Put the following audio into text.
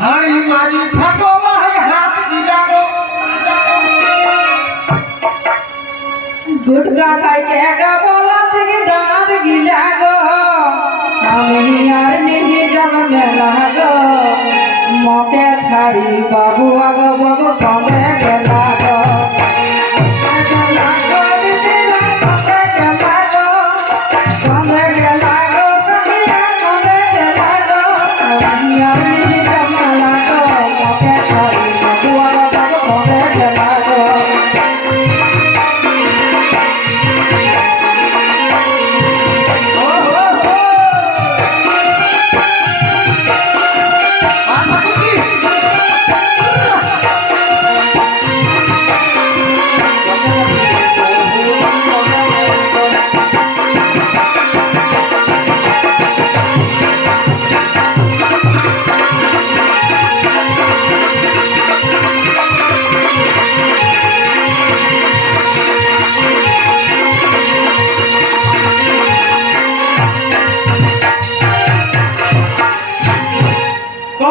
হাড়ি মারি ফাটো হাত দিলাগো गुटका खाई के गा बोला থেকে দাঁত গিলা গো আমি আর নিহি জন্মে লাগো মকে ছাড়িবা